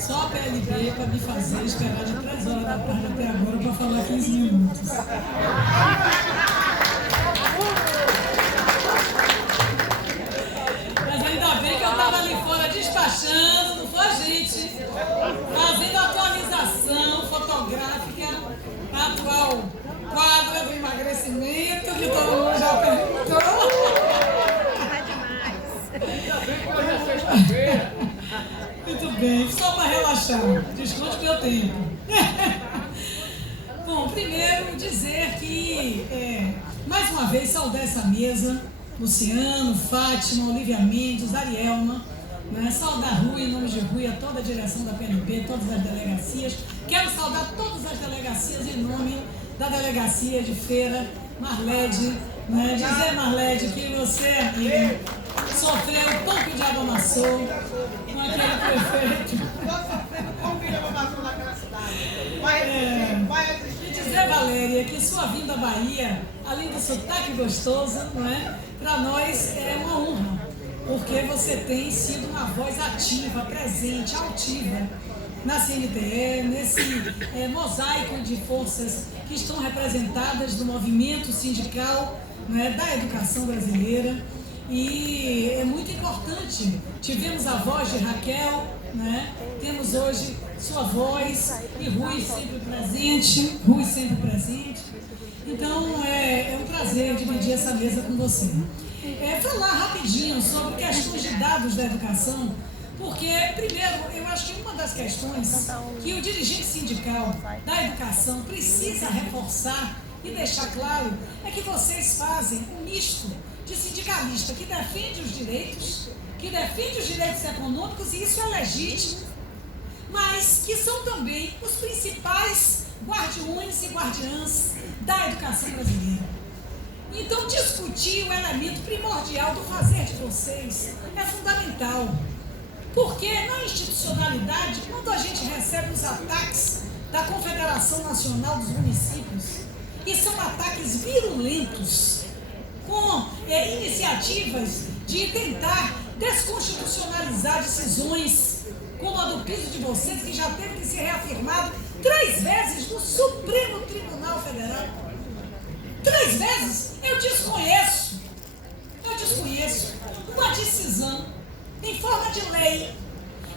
Só a PLB para me fazer esperar de 3 horas da tarde até agora para falar 15 minutos. Mas ainda bem que eu estava ali fora despachando, não foi, gente? Fazendo atualização fotográfica para atual quadra do emagrecimento, que todo mundo já perguntou. Muito bem, só para relaxar, desconte meu tempo. Bom, primeiro dizer que, mais uma vez, saudar essa mesa, Luciano, Fátima, Olivia Mendes, Arielma, né? Saudar Rui, em nome de Rui, a toda a direção da PNB, todas as delegacias. Quero saudar todas as delegacias em nome da delegacia de Feira, Marlede, né? Dizer, Marlede, que você, amiga, sofreu um pouco de abamaçou com aquele prefeito. E dizer, Valéria, que sua vinda à Bahia, além do sotaque gostoso, não é? Para nós é uma honra, porque você tem sido uma voz ativa, presente, altiva na CNTE, nesse mosaico de forças que estão representadas no movimento sindical, né, da educação brasileira. E é muito importante. Tivemos a voz de Raquel, né? Temos hoje sua voz e Rui sempre presente. Então é um prazer dividir essa mesa com você. Falar rapidinho sobre questões de dados da educação, porque, primeiro, eu acho que uma das questões que o dirigente sindical da educação precisa reforçar e deixar claro é que vocês fazem um misto de sindicalista que defende os direitos, econômicos, e isso é legítimo, mas que são também os principais guardiões e guardiãs da educação brasileira. Então, discutir o elemento primordial do fazer de vocês é fundamental, porque na institucionalidade, quando a gente recebe os ataques da Confederação Nacional dos Municípios, que são ataques virulentos, com iniciativas de tentar desconstitucionalizar decisões, como a do piso de vocês, que já teve que ser reafirmado 3 vezes no Supremo Tribunal Federal. 3 vezes? Eu desconheço uma decisão em forma de lei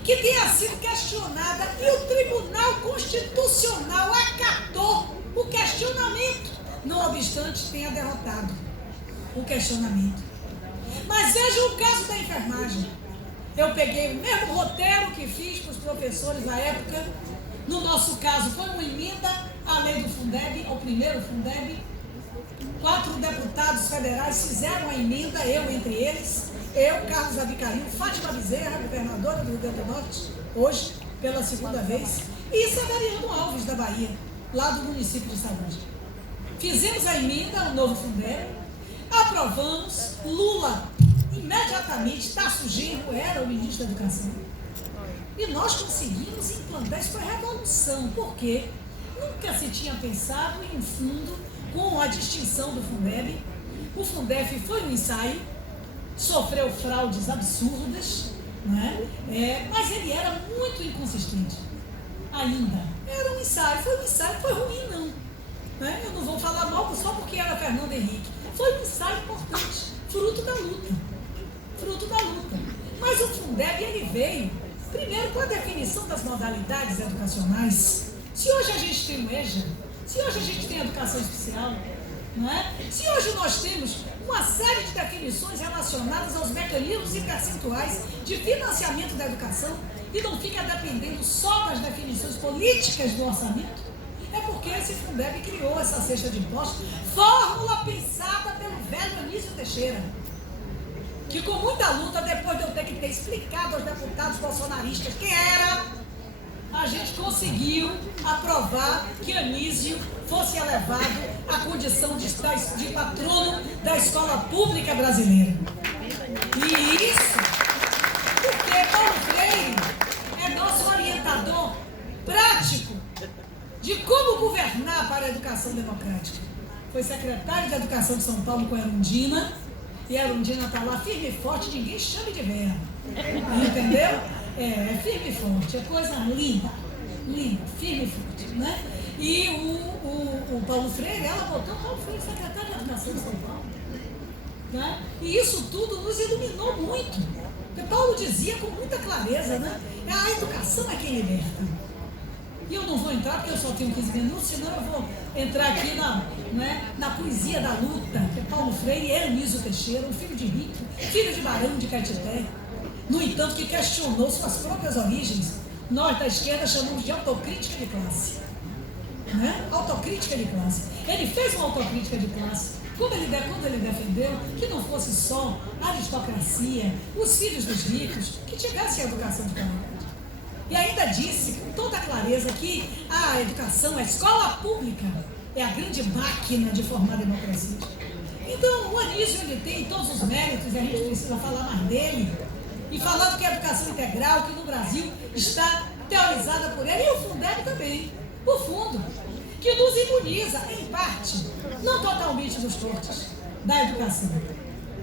que tenha sido questionada e o Tribunal Constitucional acatou o questionamento, não obstante tenha derrotado o questionamento. Mas veja o caso da enfermagem. Eu peguei o mesmo roteiro que fiz para os professores na época. No nosso caso, foi uma emenda à lei do Fundeb, ao primeiro Fundeb. 4 deputados federais fizeram a emenda, eu entre eles, Carlos Abicarinho, Fátima Bezerra, governadora do Rio Grande do Norte, hoje, pela 2ª vez, e Severiano Alves, da Bahia, lá do município de Saúde. Fizemos a emenda ao novo Fundeb, aprovamos, Lula imediatamente, Tasso Genro era o ministro da Educação, e nós conseguimos implantar. Isso foi revolução, porque nunca se tinha pensado em um fundo com a distinção do Fundeb. O Fundeb foi um ensaio, sofreu fraudes absurdas, né? Mas ele era muito inconsistente ainda. Era um ensaio, foi ruim não. Né? Eu não vou falar mal só porque era Fernando Henrique. Foi um ensaio importante, fruto da luta. Mas o Fundeb, ele veio, primeiro, com a definição das modalidades educacionais. Se hoje a gente tem o EJA, se hoje a gente tem educação especial, não é? Se hoje nós temos uma série de definições relacionadas aos mecanismos e percentuais de financiamento da educação, e não fica dependendo só das definições políticas do orçamento, é porque esse Fundeb criou essa cesta de impostos, fórmula pensada pelo velho Anísio Teixeira, que com muita luta, depois de eu ter que ter explicado aos deputados bolsonaristas quem era, a gente conseguiu aprovar que Anísio fosse elevado à condição de patrono da escola pública brasileira. E isso porque Paulo Freire é nosso orientador prático de como governar para a educação democrática. Foi secretário de Educação de São Paulo com Erundina, e a Erundina está lá firme e forte, ninguém chame de Vera. Entendeu? É firme e forte, é coisa linda, linda, firme e forte, né? E o Paulo Freire, ela botou o Paulo Freire secretário de Educação de São Paulo, né? E isso tudo nos iluminou muito. Porque Paulo dizia com muita clareza, né? A educação é quem liberta. E eu não vou entrar, porque eu só tenho 15 minutos, senão eu vou entrar aqui na poesia da luta, que Paulo Freire era Anísio Teixeira, um filho de rico, filho de barão de Caetité, no entanto, que questionou suas próprias origens. Nós da esquerda chamamos de autocrítica de classe. Né? Autocrítica de classe. Ele fez uma autocrítica de classe. Quando ele defendeu que não fosse só a aristocracia, os filhos dos ricos, que tivessem a educação de qualidade. E ainda disse com toda clareza que a educação, a escola pública, é a grande máquina de formar democracia. Então, o Anísio, ele tem todos os méritos, e a gente precisa falar mais dele. E falando que a educação integral, que no Brasil está teorizada por ele, e o Fundeb também, o fundo, que nos imuniza, em parte, não totalmente dos cortes da educação,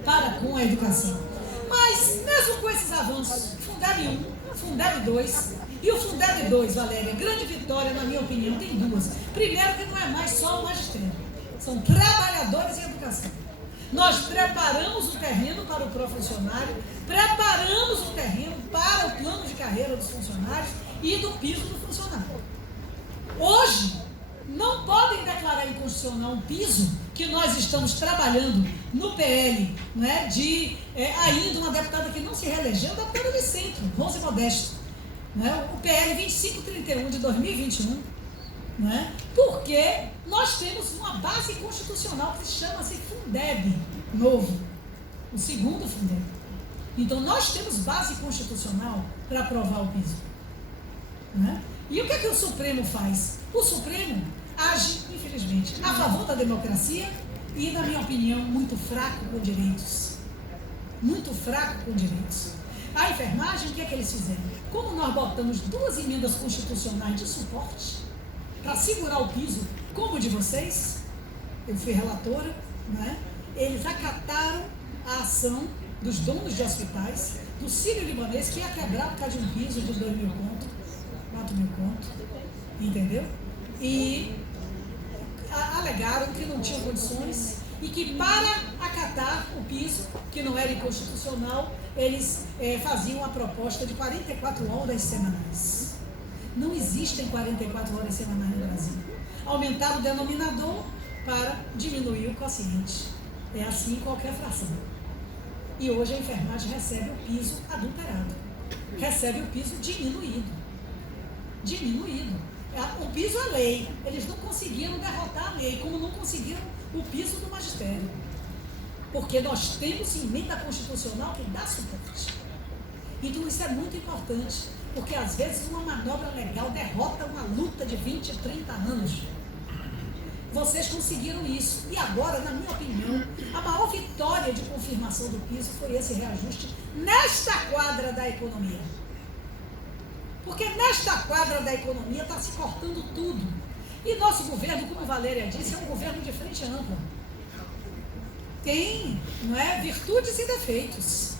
para com a educação. Mas, mesmo com esses avanços, Fundeb 1, Fundeb 2, e o Fundeb 2, Valéria, grande vitória, na minha opinião, tem duas. Primeiro, que não é mais só o magistério, são trabalhadores em educação. Nós preparamos o terreno para o profissionário, preparamos o terreno para o plano de carreira dos funcionários e do piso do funcionário. Hoje, não podem declarar inconstitucional um piso que nós estamos trabalhando no PL, né, de ainda uma deputada que não se reelegeu, deputada de centro, Rose Modesto, né, o PL 2531 de 2021, né, porque nós temos uma base constitucional que chama-se Fundeb novo, o segundo Fundeb. Então nós temos base constitucional para aprovar o piso. Né? E o que é que o Supremo faz? O Supremo age, infelizmente, a favor da democracia e, na minha opinião, muito fraco com direitos. Muito fraco com direitos. A enfermagem, o que é que eles fizeram? Como nós botamos duas emendas constitucionais de suporte para segurar o piso, como o de vocês, eu fui relatora, né? Eles acataram a ação dos donos de hospitais, do Sírio-Libanês, que ia quebrar por causa de um piso de 2.000 conto, 4.000 conto, entendeu? E alegaram que não tinham condições e que para acatar o piso, que não era inconstitucional, eles faziam a proposta de 44 horas semanais. Não existem 44 horas semanais no Brasil. Aumentaram o denominador para diminuir o quociente. É assim em qualquer fração. E hoje a enfermagem recebe o piso adulterado. Recebe o piso diminuído. Diminuído. O piso é lei. Eles não conseguiram derrotar a lei, como não conseguiram o piso do magistério. Porque nós temos emenda constitucional que dá suporte. Então isso é muito importante, porque às vezes uma manobra legal derrota uma luta de 20, 30 anos. Vocês conseguiram isso. E agora, na minha opinião, a maior vitória de confirmação do piso foi esse reajuste nesta quadra da economia. Porque nesta quadra da economia está se cortando tudo. E nosso governo, como a Valéria disse, é um governo de frente ampla. Tem, não é, virtudes e defeitos.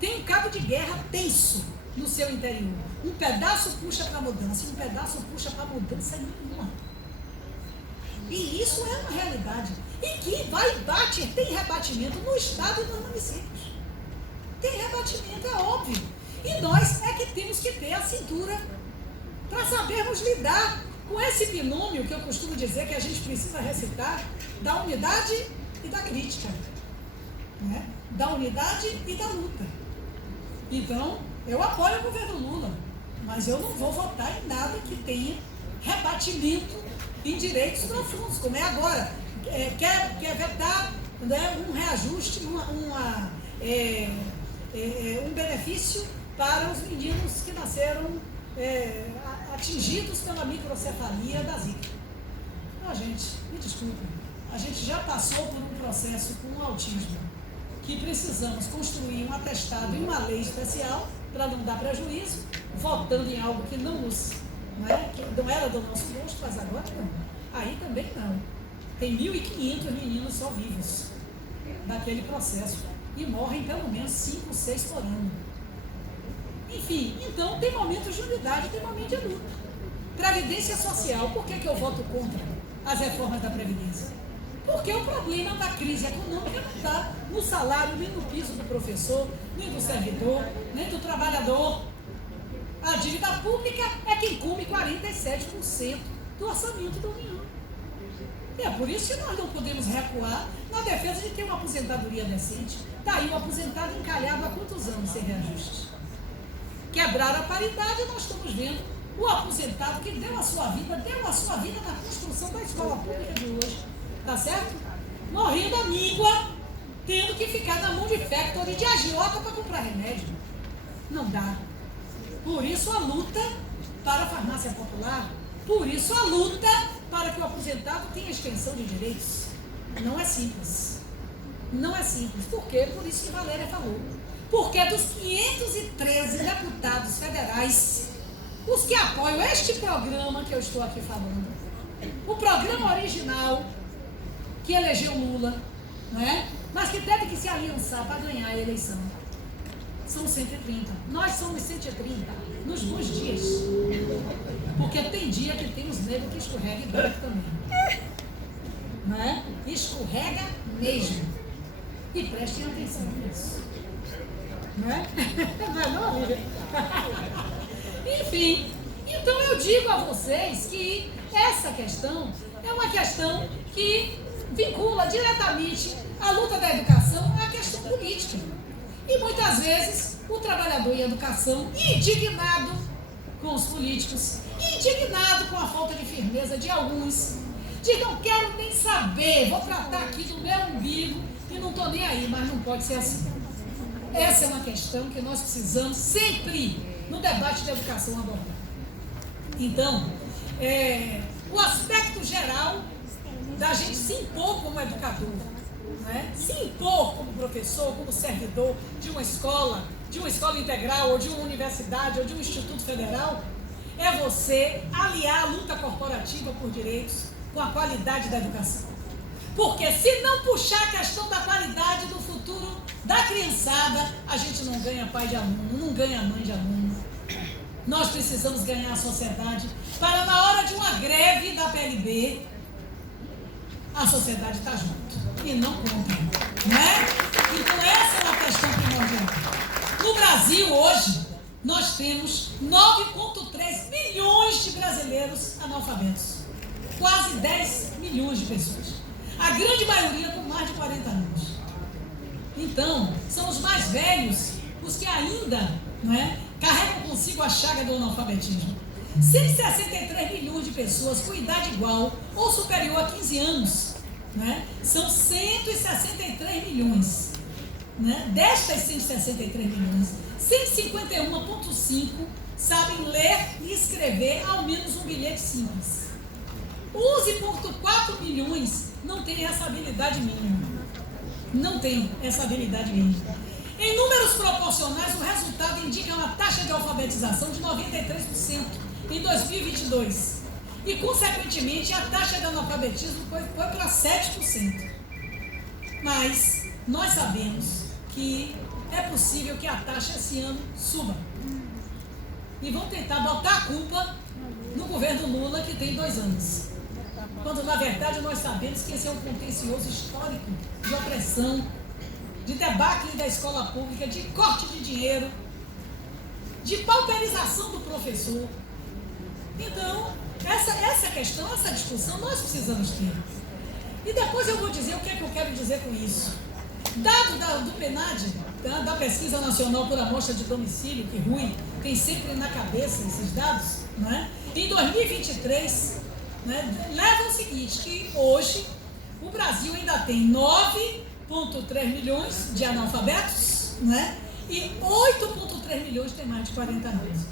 Tem um cabo de guerra tenso no seu interior. Um pedaço puxa para a mudança, um pedaço puxa para a mudança nenhuma. E isso é uma realidade. E que vai bater, tem rebatimento no Estado e nos municípios. Tem rebatimento, é óbvio. E nós é que temos que ter a cintura para sabermos lidar com esse binômio que eu costumo dizer que a gente precisa recitar, da unidade e da crítica. Né? Da unidade e da luta. Então, eu apoio o governo Lula, mas eu não vou votar em nada que tenha rebatimento em direitos profundos, como é agora. Quer vetar, né, um reajuste, um benefício para os meninos que nasceram atingidos pela microcefalia da Zika. Não, gente, me desculpem, a gente já passou por um processo com o autismo, que precisamos construir um atestado e uma lei especial para não dar prejuízo, votando em algo que não nos, né, que não era do nosso gosto, mas agora não. Aí também não. Tem 1.500 meninos só vivos daquele processo e morrem pelo menos 5, 6 por ano. Enfim, então tem momentos de unidade, tem momentos de luta. Previdência social, por que eu voto contra as reformas da Previdência? Porque o problema da crise econômica não está no salário, nem no piso do professor, nem do servidor, nem do trabalhador. A dívida pública é quem come 47% do orçamento da União. E é por isso que nós não podemos recuar na defesa de ter uma aposentadoria decente. Está aí o aposentado encalhado há quantos anos sem reajuste? Quebraram a paridade e nós estamos vendo o aposentado que deu a sua vida na construção da escola pública de hoje. Tá certo? Morrendo a míngua, tendo que ficar na mão de factory, de agiota para comprar remédio. Não dá. Por isso a luta para a farmácia popular, por isso a luta para que o aposentado tenha extensão de direitos. Não é simples. Não é simples. Por quê? Por isso que Valéria falou. Porque dos 513 deputados federais, os que apoiam este programa que eu estou aqui falando, o programa original que elegeu Lula, não é? Mas que teve que se aliançar para ganhar a eleição, são 130. Nós somos 130 nos bons dias. Porque tem dia que tem os negros que escorrega e branco também. Não é? Escorrega mesmo. E prestem atenção nisso. Não é? Não é não, Lívia? Enfim, então eu digo a vocês que essa questão é uma questão que vincula diretamente a luta da educação à questão política. E muitas vezes o trabalhador em educação, indignado com os políticos, indignado com a falta de firmeza de alguns, diz: não quero nem saber, vou tratar aqui do meu umbigo e não estou nem aí, mas não pode ser assim. Essa é uma questão que nós precisamos sempre, no debate de educação, abordar. Então, o aspecto geral da gente se impor como educador, né? Se impor como professor, como servidor de uma escola integral, ou de uma universidade, ou de um instituto federal, é você aliar a luta corporativa por direitos com a qualidade da educação. Porque se não puxar a questão da qualidade do futuro da criançada, a gente não ganha pai de aluno, não ganha mãe de aluno. Nós precisamos ganhar a sociedade para, na hora de uma greve da PLB, a sociedade está junto e não contra, né? Então essa é uma questão primordial. No Brasil hoje, nós temos 9,3 milhões de brasileiros analfabetos. Quase 10 milhões de pessoas. A grande maioria com mais de 40 anos. Então, são os mais velhos os que ainda, né, carregam consigo a chaga do analfabetismo. 163 milhões de pessoas com idade igual ou superior a 15 anos, né, são 163 milhões. Né? Destas 163 milhões, 151,5 sabem ler e escrever ao menos um bilhete simples. 11,4 milhões não têm essa habilidade mínima. Não tem essa habilidade mínima. Em números proporcionais, o resultado indica uma taxa de alfabetização de 93% em 2022. E, consequentemente, a taxa de analfabetismo foi para 7%. Mas nós sabemos que é possível que a taxa esse ano suba. E vão tentar botar a culpa no governo Lula, que tem 2 anos. Quando, na verdade, nós sabemos que esse é um contencioso histórico de opressão, de debacle da escola pública, de corte de dinheiro, de pauperização do professor. Então, essa questão, essa discussão, nós precisamos ter. E depois eu vou dizer o que é que eu quero dizer com isso. Dado do PNAD, da Pesquisa Nacional por Amostra de Domicílio, que Rui tem sempre na cabeça esses dados, né? Em 2023, né, leva o seguinte, que hoje o Brasil ainda tem 9,3 milhões de analfabetos, né? E 8,3 milhões têm mais de 40 anos.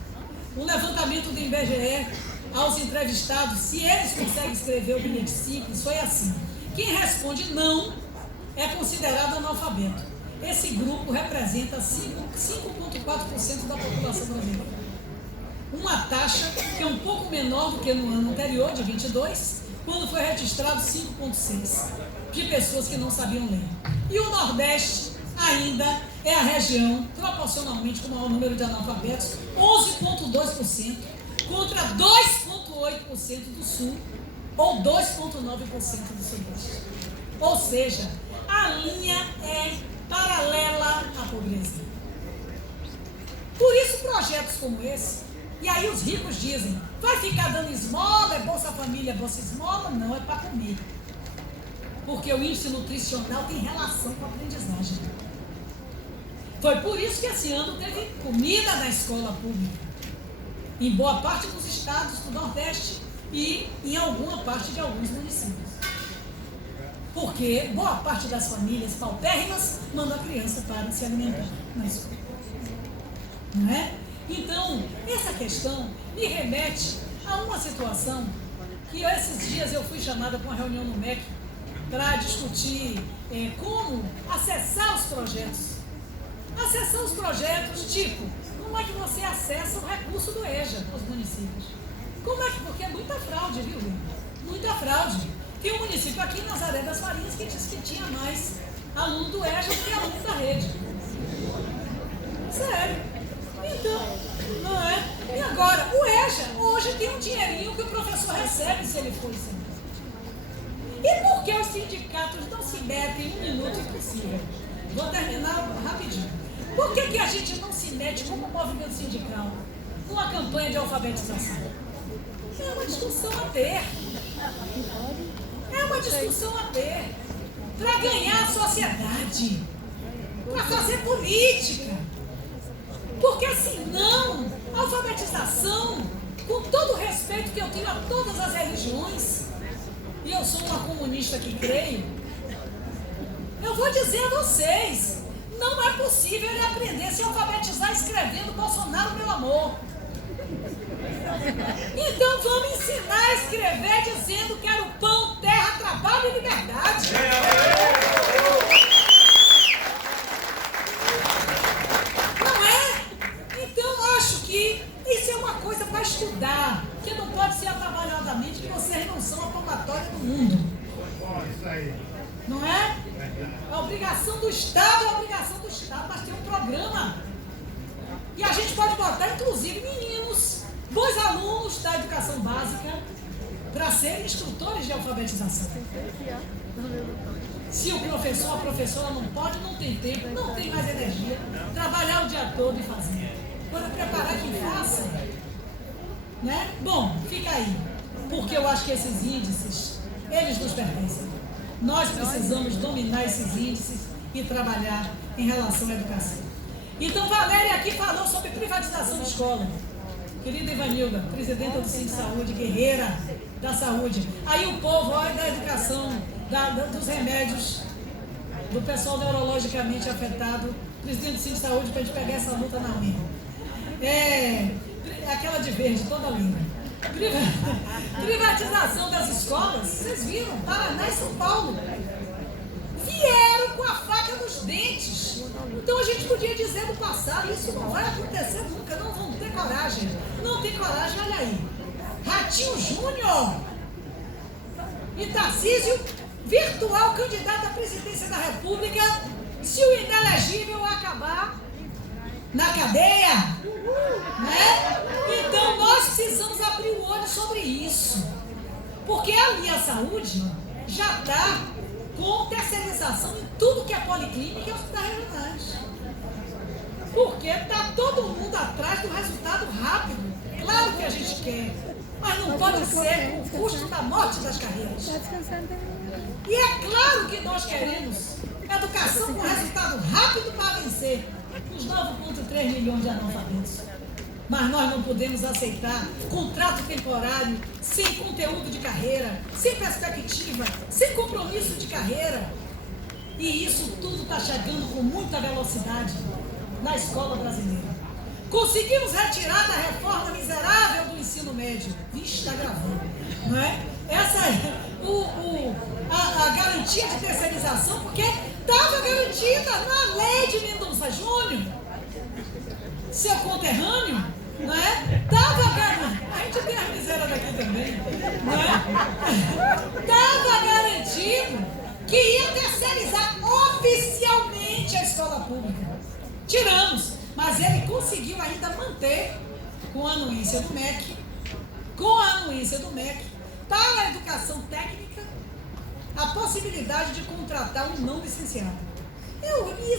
Um levantamento do IBGE aos entrevistados, se eles conseguem escrever o bilhete simples, foi assim: quem responde não é considerado analfabeto. Esse grupo representa 5,4% da população brasileira. Uma taxa que é um pouco menor do que no ano anterior, de 22, quando foi registrado 5,6% de pessoas que não sabiam ler. E o Nordeste ainda é a região proporcionalmente com o maior número de analfabetos, 11,2%, contra 2,8% do Sul, ou 2,9% do Sudeste. Ou seja, a linha é paralela à pobreza. Por isso, projetos como esse, e aí os ricos dizem, vai ficar dando esmola, é Bolsa Família, é Bolsa Esmola? Não, é para comer. Porque o índice nutricional tem relação com a aprendizagem. Foi por isso que esse ano teve comida na escola pública, em boa parte dos estados do Nordeste e em alguma parte de alguns municípios. Porque boa parte das famílias paupérrimas manda a criança para se alimentar na escola. Não é? Então, essa questão me remete a uma situação que esses dias eu fui chamada para uma reunião no MEC para discutir como acessar os projetos. Acessar os projetos, tipo, como é que você acessa o recurso do EJA para os municípios? Como é que, porque é muita fraude, viu, Lívia? Muita fraude. Tem um município aqui em Nazaré das Farinhas que disse que tinha mais aluno do EJA do que aluno da rede. Sério. Então, não é? E agora, o EJA hoje tem um dinheirinho que o professor recebe se ele for ensinar. E por que os sindicatos não se metem em 1 minuto impossível? Vou terminar rapidinho. Por que a gente não se mete como movimento sindical numa campanha de alfabetização? É uma discussão a ter. É uma discussão a ter. Para ganhar a sociedade. Para fazer política. Porque senão, a alfabetização, com todo o respeito que eu tenho a todas as religiões, e eu sou uma comunista que creio, eu vou dizer a vocês, não é possível ele aprender a se alfabetizar escrevendo Bolsonaro, meu amor. Então vamos ensinar a escrever dizendo que quero pão, terra, trabalho e liberdade. Não é? Então acho que isso é uma coisa para estudar, que não pode ser atabalhadamente, que vocês não são a palmatória do mundo. Não é? A obrigação do Estado é a obrigação do Estado, mas tem um programa. E a gente pode botar, inclusive, meninos, bons alunos da educação básica, para serem instrutores de alfabetização. Se o professor ou a professora não pode, não tem tempo, não tem mais energia, trabalhar o dia todo e fazer. Quando preparar quem faça, né? Bom, fica aí. Porque eu acho que esses índices, eles nos pertencem. Nós precisamos dominar esses índices e trabalhar em relação à educação. Então, Valéria aqui falou sobre privatização de escola. Querida Ivanilda, presidenta do Centro de Saúde, guerreira da saúde. Aí o povo, olha, da educação, dos remédios, do pessoal neurologicamente afetado, presidente do Centro de Saúde, para a gente pegar essa luta na unha. Aquela de verde, toda linda. Privatização das escolas, vocês viram, Paraná e São Paulo vieram com a faca nos dentes. Então a gente podia dizer no passado, isso não vai acontecer nunca, não vão ter coragem. Não tem coragem, olha aí. Ratinho Júnior e Tarcísio, virtual candidato à presidência da República, se o inelegível acabar na cadeia, né? Então nós precisamos abrir o olho sobre isso, porque a Minha Saúde já está com terceirização em tudo que é policlínica e hospitais regionais, porque está todo mundo atrás do resultado rápido. Claro que a gente quer, mas não pode ser com o custo da morte das carreiras. E é claro que nós queremos educação com resultado rápido para vencer os 9,3 milhões de analfabetos. Mas nós não podemos aceitar contrato temporário, sem conteúdo de carreira, sem perspectiva, sem compromisso de carreira. E isso tudo está chegando com muita velocidade na escola brasileira. Conseguimos retirar da reforma miserável do ensino médio. Vixe, está gravando, não é? Essa é a garantia de terceirização, porque estava garantida na lei de Mendonça Júnior, seu conterrâneo, não é? Estava garantido, a gente tem a miséria daqui também, não é? Estava garantido que ia terceirizar oficialmente a escola pública. tiramos, mas ele conseguiu ainda manter, com a anuência do MEC, para a educação técnica, a possibilidade de contratar um não licenciado. Eu me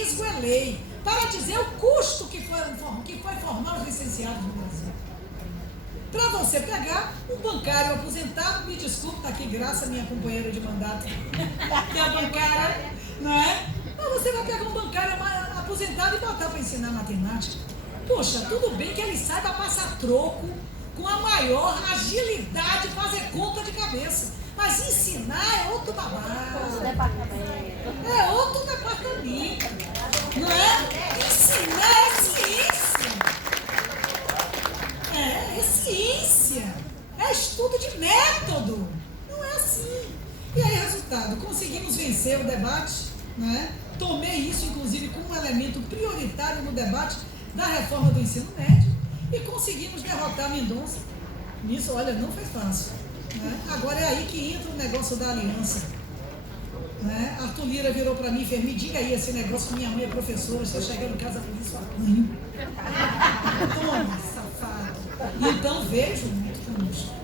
esgoelei para dizer o custo que foi formar os licenciados no Brasil. Para você pegar um bancário aposentado, me desculpe, está aqui Graça, minha companheira de mandato, que é a bancária, não é? Mas você vai pegar um bancário aposentado e botar para ensinar matemática. Poxa, tudo bem que ele saiba passar troco com a maior agilidade, fazer conta de cabeça. Mas ensinar é outro babado. É outro departamento. Não é? Ensinar é ciência. É ciência. É estudo de método. Não é assim. E aí, resultado, conseguimos vencer o debate, né? Tomei isso, inclusive, como um elemento prioritário no debate da reforma do ensino médio e conseguimos derrotar Mendonça. Isso, olha, não foi fácil. Né? Agora é aí que entra o negócio da aliança. Né? Arthur Lira virou para mim e fez: me diga aí esse negócio, minha mãe é professora, se eu chegar em casa com isso, apanho. Toma, safado. Então vejo muito conosco.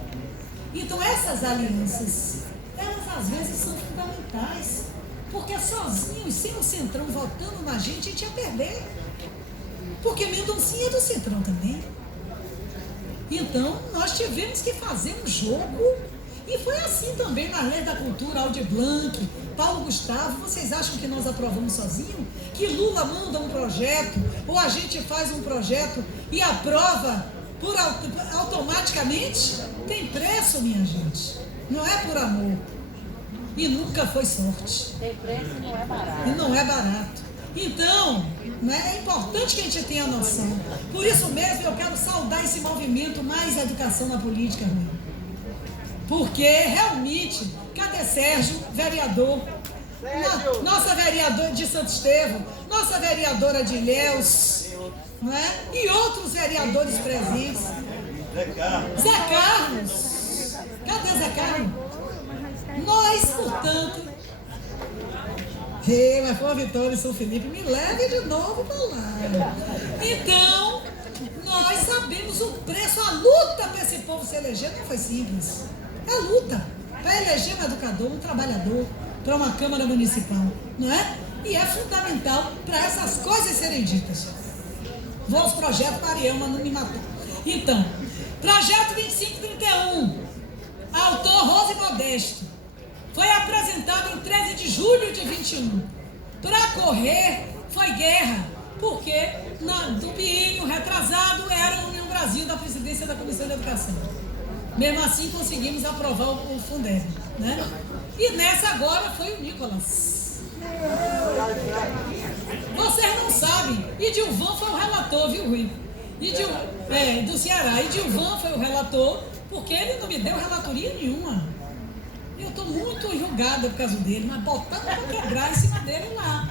Então essas alianças, elas às vezes são fundamentais, porque sozinhos, sem o Centrão votando na gente ia perder. Porque Mendoncinha é do Centrão também. Então, nós tivemos que fazer um jogo. E foi assim também na Lei da Cultura, Aldir Blanc, Paulo Gustavo. Vocês acham que nós aprovamos sozinho? Que Lula manda um projeto, ou a gente faz um projeto e aprova automaticamente? Tem preço, minha gente. Não é por amor. E nunca foi sorte. Tem preço e não é barato. E não é barato. Então, né, é importante que a gente tenha noção. Por isso mesmo eu quero saudar esse movimento Mais Educação na Política, né? Porque realmente, cadê Sérgio, vereador? Nossa vereadora de Santo Estevão, nossa vereadora de Ilhéus, né? E outros vereadores presentes. Zé Carlos. Cadê Zé Carlos? Nós, portanto, mas foi uma vitória em São Felipe, me leve de novo para lá. Então, nós sabemos o preço, a luta para esse povo se eleger não foi simples. É luta para eleger um educador, um trabalhador, para uma Câmara Municipal, não é? E é fundamental para essas coisas serem ditas. Vamos projeto para Arielma não me matar. Então, projeto 2531, autor Rose Modesto, foi apresentado em 13 de julho de 21. Para correr, foi guerra, porque do biênio retrasado era a União Brasil da presidência da Comissão de Educação. Mesmo assim, conseguimos aprovar o Fundeb, né? E nessa agora foi o Nicolas. Vocês não sabem, Idilvan foi o relator, viu, Rui? Do Ceará. Idilvan foi o relator, porque ele não me deu relatoria nenhuma. Eu estou muito enrugada por causa dele, mas botando para quebrar em cima dele lá.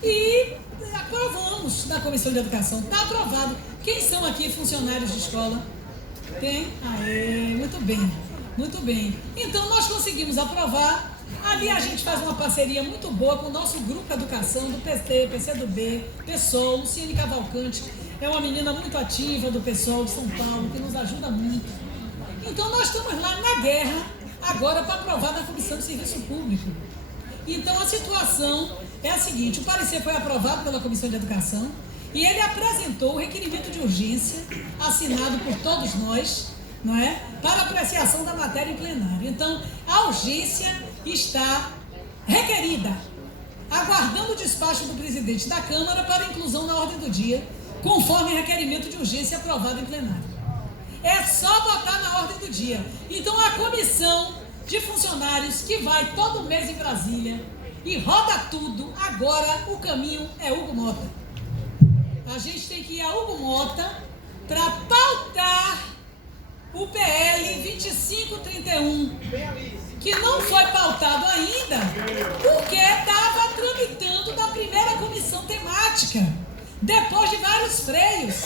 E aprovamos na Comissão de Educação. Está aprovado. Quem são aqui funcionários de escola? Tem? Aê, muito bem, muito bem. Então nós conseguimos aprovar. Ali a gente faz uma parceria muito boa com o nosso grupo Educação, do PT, PCdoB, PSOL, Luciane Cavalcante. É uma menina muito ativa do PSOL de São Paulo, que nos ajuda muito. Então nós estamos lá na guerra, agora para aprovar na Comissão de Serviço Público. Então a situação é a seguinte: o parecer foi aprovado pela Comissão de Educação e ele apresentou o requerimento de urgência, assinado por todos nós, não é? Para apreciação da matéria em plenário. Então a urgência está requerida, aguardando o despacho do presidente da Câmara para inclusão na ordem do dia, conforme requerimento de urgência aprovado em plenário. É só botar na ordem do dia. Então a comissão de funcionários que vai todo mês em Brasília e roda tudo, agora o caminho é Hugo Mota. A gente tem que ir a Hugo Mota para pautar o PL 2531, que não foi pautado ainda porque estava tramitando da primeira comissão temática, depois de vários freios.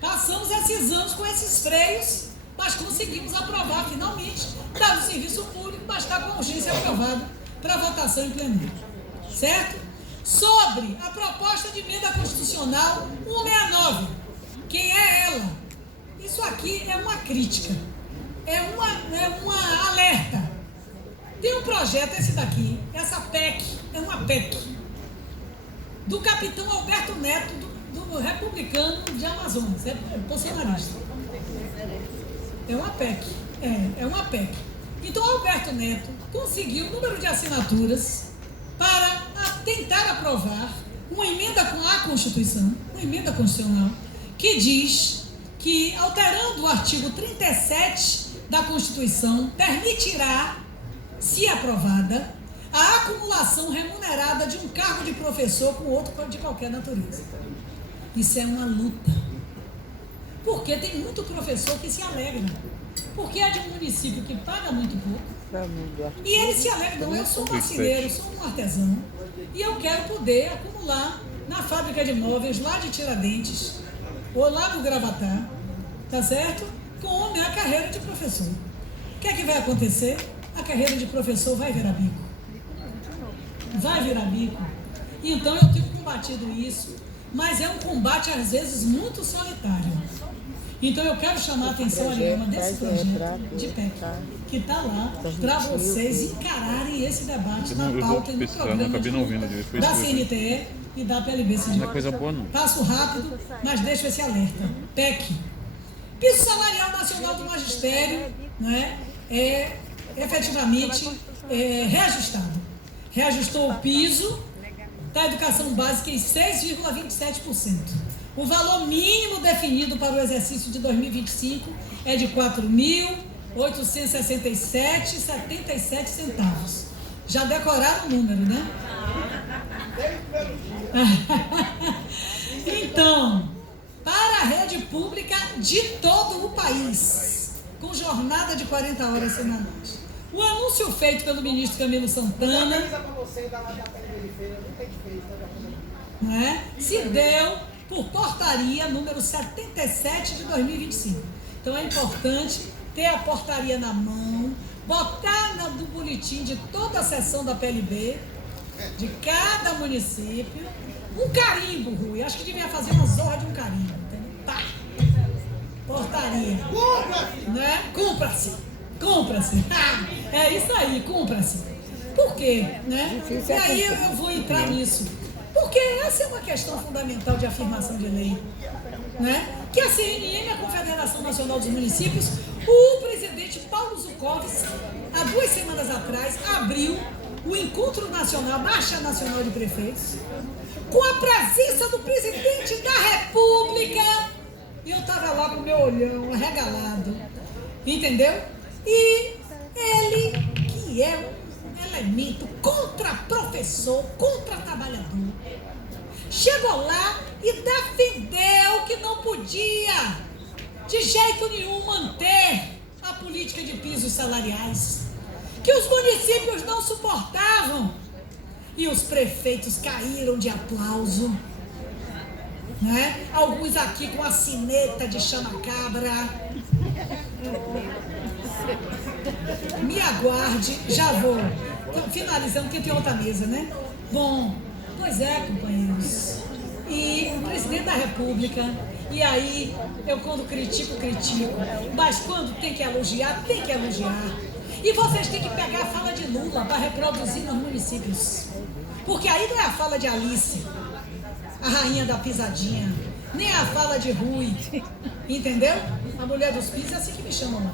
Passamos esses anos com esses freios, mas conseguimos aprovar finalmente. Está no serviço público, mas está com urgência aprovado para votação em plenário. Certo? sobre a proposta de emenda constitucional 169. Quem é ela? Isso aqui é uma crítica, é uma alerta. Tem um projeto, esse daqui, essa PEC, é uma PEC, do capitão Alberto Neto, do republicano de Amazonas, é bolsonarista. É uma PEC, é uma PEC. Então, Alberto Neto conseguiu o número de assinaturas para tentar aprovar uma emenda à Constituição, uma emenda constitucional, que diz que, alterando o artigo 37 da Constituição, permitirá, se aprovada, a acumulação remunerada de um cargo de professor com outro de qualquer natureza. Isso é uma luta. Porque tem muito professor que se alegra. Porque é de um município que paga muito pouco. E ele se alegra, não, eu sou um marceneiro, sou um artesão, e eu quero poder acumular na fábrica de móveis lá de Tiradentes, ou lá do Gravatá, tá certo? Com a minha carreira de professor. O que é que vai acontecer? A carreira de professor vai virar bico. Vai virar bico. Então eu tenho combatido isso, mas é um combate às vezes muito solitário. Então eu quero chamar a atenção, Ariana, desse projeto de PEC, que está lá para vocês encararem esse debate na pauta e no programa da CNTE e da PLB. Não é coisa boa, não. Passo rápido, mas deixo esse alerta. PEC. Piso salarial nacional do magistério, né, é efetivamente reajustado. Reajustou o piso da educação básica em 6,27%. O valor mínimo definido para o exercício de 2025 é de R$ 4.867,77. Já decoraram o número, né? Então, para a rede pública de todo o país, com jornada de 40 horas semanais. O anúncio feito pelo ministro Camilo Santana, né, se deu por portaria número 77 de 2025. Então é importante ter a portaria na mão, botar no boletim de toda a sessão da PLB, de cada município, um carimbo, Rui. Acho que devia fazer uma zorra de um carimbo, entendeu? Tá. Portaria. Né? Cumpra-se. Cumpra-se. É isso aí, cumpra-se. Por quê? Né? E aí eu vou entrar nisso. Porque essa é uma questão fundamental de afirmação de lei. Né? Que a CNM, a Confederação Nacional dos Municípios, o presidente Paulo Zucovski, há 2 semanas atrás, abriu o Encontro Nacional, Marcha Nacional de Prefeitos, com a presença do presidente da República. E eu estava lá com o meu olhão arregalado, entendeu? E ele, que é um elemento contra professor, contra trabalhador, chegou lá e defendeu que não podia, de jeito nenhum, manter a política de pisos salariais, que os municípios não suportavam. E os prefeitos caíram de aplauso, né? Alguns aqui com a sineta de chama-cabra. Me aguarde, já vou. Então, finalizando, porque tem outra mesa, né? Bom, pois é, companheiros. E o presidente da República, e aí, eu quando critico, mas quando tem que elogiar, tem que elogiar. E vocês têm que pegar a fala de Lula para reproduzir nos municípios. Porque aí não é a fala de Alice, a rainha da pisadinha, nem a fala de Rui, entendeu? A mulher dos pisos é assim que me chamam lá.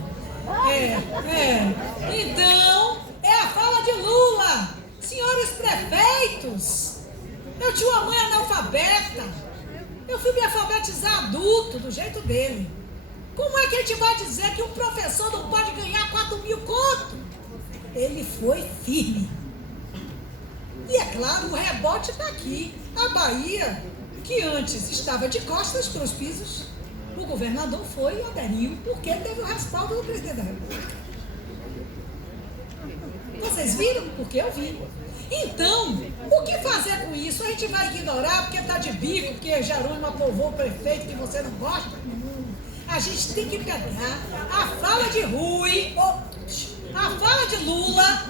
Então, é a fala de Lula. Senhores prefeitos, eu tinha uma mãe analfabeta, eu fui me alfabetizar adulto, do jeito dele. Como é que a gente vai dizer que um professor não pode ganhar 4.000 conto? Ele foi firme. E é claro, o rebote está aqui. A Bahia, que antes estava de costas para os pisos, o governador foi e aderiu, porque teve o respaldo do presidente da República. Vocês viram? Porque eu vi. Então, o que fazer com isso? A gente vai ignorar porque está de bico, porque Jerônimo aprovou o prefeito que você não gosta? A gente tem que pegar a fala de Rui, a fala de Lula,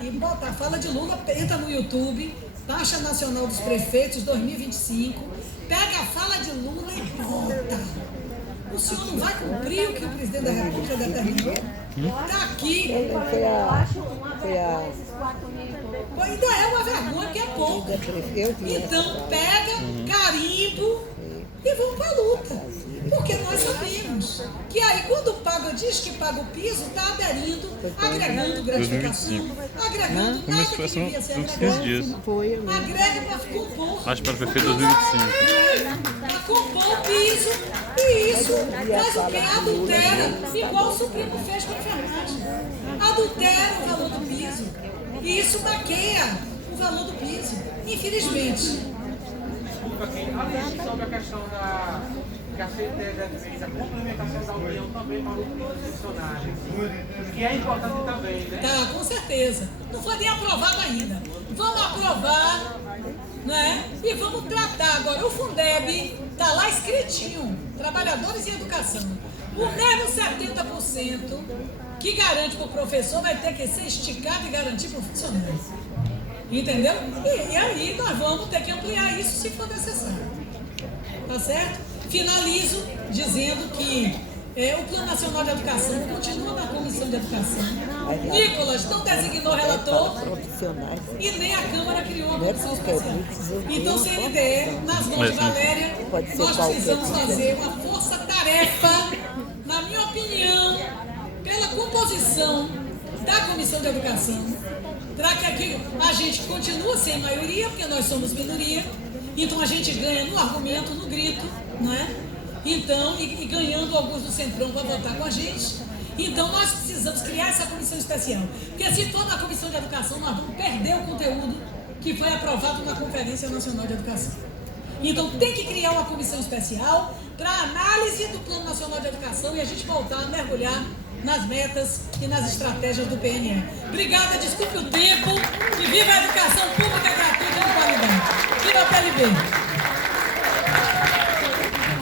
e bota a fala de Lula, entra no YouTube, Taxa Nacional dos Prefeitos 2025, pega a fala de Lula e bota. O senhor não vai cumprir o que o presidente da República determinou? Está aqui. Ainda é uma vergonha, que é pouco. Então, pega, carimbo e vamos para a luta. Porque nós sabemos que aí, quando diz que paga o piso, está aderindo, agregando gratificação, agregando nada que devia ser agregado. Agrega para compor. Acho que para o prefeito 2025. Para compor o piso. E isso faz o quê? Adultera, igual o Supremo fez com a enfermagem. Adultera o valor do piso. E isso maqueia o valor do piso. Infelizmente. Sobre a questão da complementação da União também para o funcionário, que é importante também, né? Tá, com certeza. Não foi nem aprovado ainda. Vamos aprovar, né? E vamos tratar agora. O Fundeb está lá escritinho, trabalhadores em educação. O mesmo 70% que garante para o professor vai ter que ser esticado e garantir para o funcionário. Entendeu? E aí nós vamos ter que ampliar isso se for necessário. Tá certo? Finalizo dizendo que o Plano Nacional de Educação continua na Comissão de Educação. Nicolas não designou relator e nem a Câmara criou uma comissão especial. Então, CNDE, nas mãos de Valéria, nós precisamos fazer uma força-tarefa, na minha opinião, pela composição da Comissão de Educação, para que aqui a gente continue sem maioria, porque nós somos minoria, então a gente ganha no argumento, no grito, não é? Então, e ganhando alguns do Centrão para votar com a gente. Então nós precisamos criar essa comissão especial, porque se for na Comissão de Educação, nós vamos perder o conteúdo que foi aprovado na Conferência Nacional de Educação. Então tem que criar uma comissão especial para análise do Plano Nacional de Educação e a gente voltar a mergulhar nas metas e nas estratégias do PNE. Obrigada, desculpe o tempo, e viva a educação pública gratuita de qualidade. Viva a PLB!